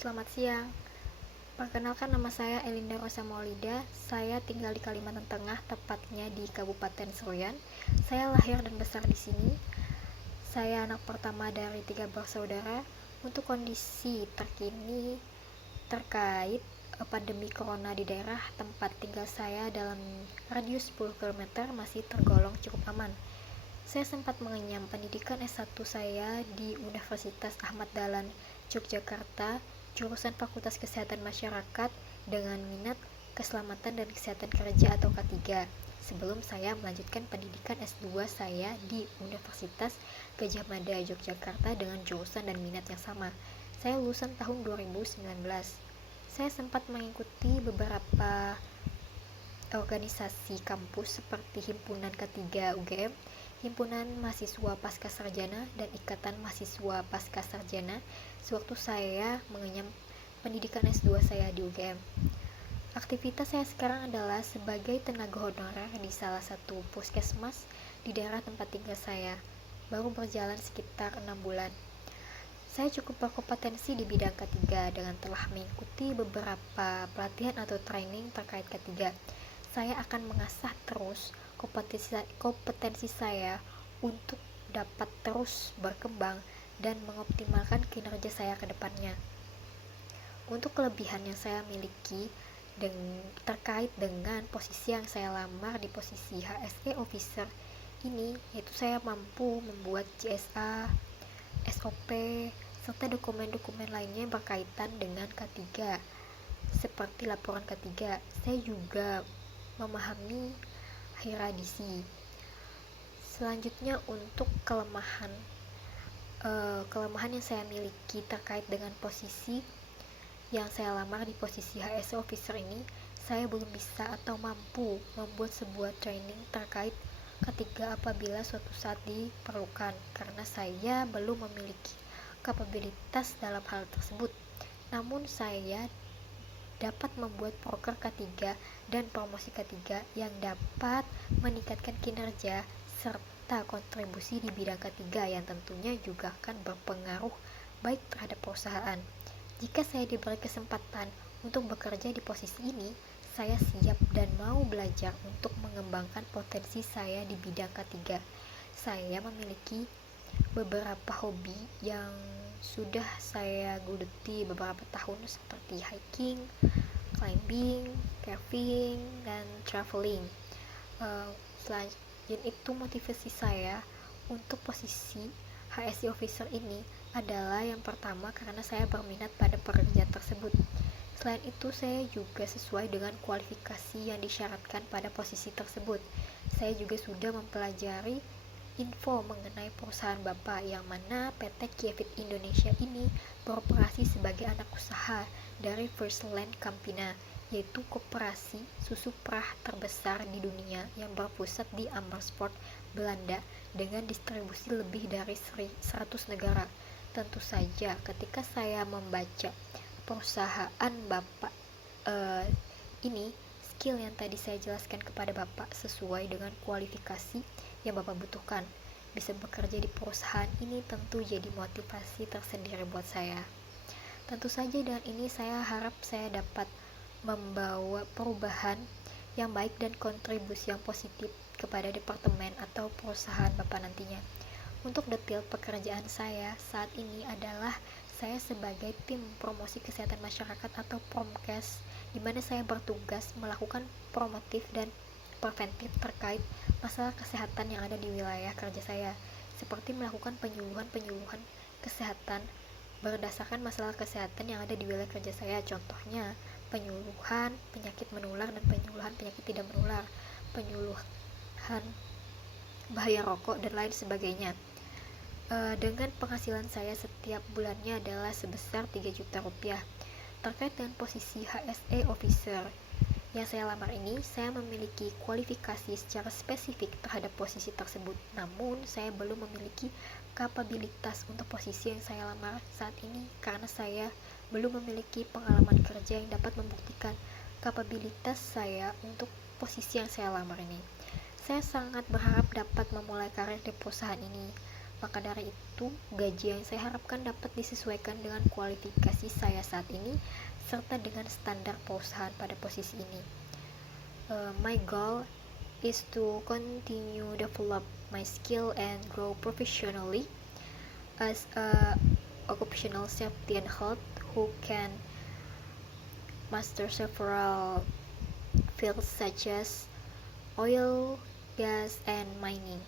Selamat siang. Perkenalkan, nama saya Elinda Rosa Maulida. Saya tinggal di Kalimantan Tengah, tepatnya di Kabupaten Seruyan. Saya lahir dan besar di sini. Saya anak pertama dari 3 bersaudara. Untuk kondisi terkini terkait pandemi corona di daerah tempat tinggal saya dalam radius 10 km masih tergolong cukup aman. Saya sempat mengenyam pendidikan S1 saya di Universitas Ahmad Dahlan, Yogyakarta, jurusan Fakultas Kesehatan Masyarakat dengan minat Keselamatan dan Kesehatan Kerja atau K3, sebelum saya melanjutkan pendidikan S2 saya di Universitas Gadjah Mada, Yogyakarta dengan jurusan dan minat yang sama. Saya lulusan tahun 2019. Saya sempat mengikuti beberapa organisasi kampus seperti Himpunan K3 UGM, Himpunan Mahasiswa Pascasarjana, dan Ikatan Mahasiswa Pascasarjana sewaktu saya mengenyam pendidikan S2 saya di UGM. Aktivitas saya sekarang adalah sebagai tenaga honorer di salah satu puskesmas di daerah tempat tinggal saya. Baru berjalan sekitar 6 bulan. Saya cukup berkompetensi di bidang K3 dengan telah mengikuti beberapa pelatihan atau training terkait K3. Saya akan mengasah terus kompetensi saya untuk dapat terus berkembang dan mengoptimalkan kinerja saya ke depannya. Untuk kelebihan yang saya miliki terkait dengan posisi yang saya lamar di posisi HSE Officer ini, yaitu saya mampu membuat CSA, SOP, serta dokumen-dokumen lainnya berkaitan dengan K3 seperti laporan K3. Saya juga memahami hieradisi. Selanjutnya, untuk kelemahan yang saya miliki terkait dengan posisi yang saya lamar di posisi HSE Officer ini, saya belum bisa atau mampu membuat sebuah training terkait K3 apabila suatu saat diperlukan, karena saya belum memiliki kapabilitas dalam hal tersebut. Namun saya dapat membuat proker K3 dan promosi K3 yang dapat meningkatkan kinerja serta kontribusi di bidang K3 yang tentunya juga akan berpengaruh baik terhadap perusahaan. Jika saya diberi kesempatan untuk bekerja di posisi ini, saya siap dan mau belajar untuk mengembangkan potensi saya di bidang K3. Saya memiliki beberapa hobi yang sudah saya geluti beberapa tahun seperti hiking, climbing, caving, dan traveling. Selain itu, motivasi saya untuk posisi HSE Officer ini adalah yang pertama karena saya berminat pada pekerjaan tersebut. Selain itu, saya juga sesuai dengan kualifikasi yang disyaratkan pada posisi tersebut. Saya juga sudah mempelajari info mengenai perusahaan Bapak yang mana PT Kievit Indonesia ini beroperasi sebagai anak usaha dari First Land Campina, yaitu koperasi susu perah terbesar di dunia yang berpusat di Amersfoort, Belanda dengan distribusi lebih dari 100 negara. Tentu saja ketika saya membaca perusahaan Bapak ini, skill yang tadi saya jelaskan kepada Bapak sesuai dengan kualifikasi yang Bapak butuhkan. Bisa bekerja di perusahaan ini tentu jadi motivasi tersendiri buat saya. Tentu saja dengan ini saya harap saya dapat membawa perubahan yang baik dan kontribusi yang positif kepada departemen atau perusahaan Bapak nantinya. Untuk detail pekerjaan saya saat ini adalah saya sebagai tim promosi kesehatan masyarakat atau Promkes, di mana saya bertugas melakukan promotif dan preventif terkait masalah kesehatan yang ada di wilayah kerja saya, seperti melakukan penyuluhan kesehatan berdasarkan masalah kesehatan yang ada di wilayah kerja saya. Contohnya, penyuluhan penyakit menular dan penyuluhan penyakit tidak menular, penyuluhan bahaya rokok, dan lain sebagainya. Dengan penghasilan saya setiap bulannya adalah sebesar 3 juta rupiah. Terkait dengan posisi HSE Officer yang saya lamar ini, saya memiliki kualifikasi secara spesifik terhadap posisi tersebut. Namun, saya belum memiliki kapabilitas untuk posisi yang saya lamar saat ini karena saya belum memiliki pengalaman kerja yang dapat membuktikan kapabilitas saya untuk posisi yang saya lamar ini. Saya sangat berharap dapat memulai karir di perusahaan ini Maka dari itu, gaji yang saya harapkan dapat disesuaikan dengan kualifikasi saya saat ini serta dengan standar perusahaan pada posisi ini. My goal is to continue develop my skill and grow professionally as a occupational safety and health who can master several fields such as oil, gas, and mining.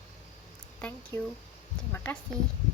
Thank you. Terima kasih.